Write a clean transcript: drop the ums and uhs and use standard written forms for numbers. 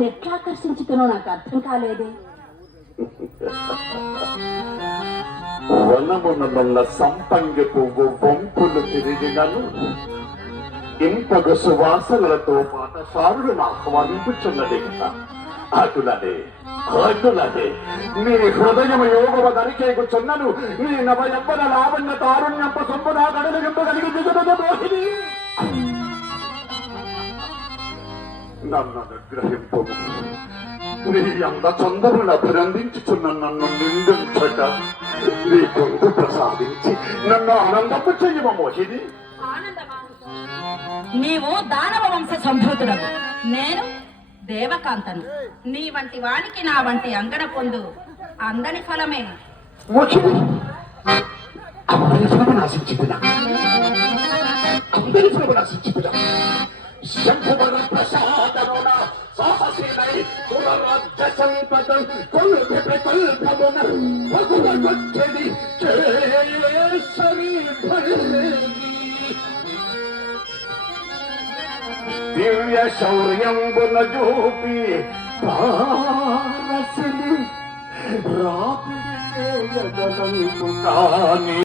వారిని ఎట్లా ఆకర్షించుతున్నో నాకు అర్థం కాలేదే. వనమునున్న సంపంగి పువ్వు వంపులు తిరిగినను ఇంపగ సువాసనలతో పాఠశాలను ఆహ్వానించుచున్నది కదా. అటులనే నీ హృదయము యోగవ దరికేగుచున్నను. నీ నవయవ్వన లావణ్య తారుణ్యంప సంపదా గడలింపగలిగి దిగునది మోహిని. నన్ను అనుగ్రహింపు. నీ అంద చందరుని అభినందించుచున్న నన్ను నిందించట నీ గొంతు ప్రసాదించి నన్ను ఆనందపు చెయ్యమ మోహిని. నీవు దానవ వంశ సంభూతుడవు, నేను దేవకాంతను. నీ వంటి వానికి నా వంటి అంగన పొందు అందని ఫలమే. మోహిని అందరి ఫలము నాశించుకున్నా, అందరి ఫలము నాశించుకున్నా. శంభువన ప్రసాదమున సాహసినై పునరాజ్య సంపదం కొల్పి ప్రకల్పమున భగవచ్చది కేసరి భైరవి. దివ్య శౌర్యంబున చూపి పారసిలి రాపిడి చేయగలంతు కాని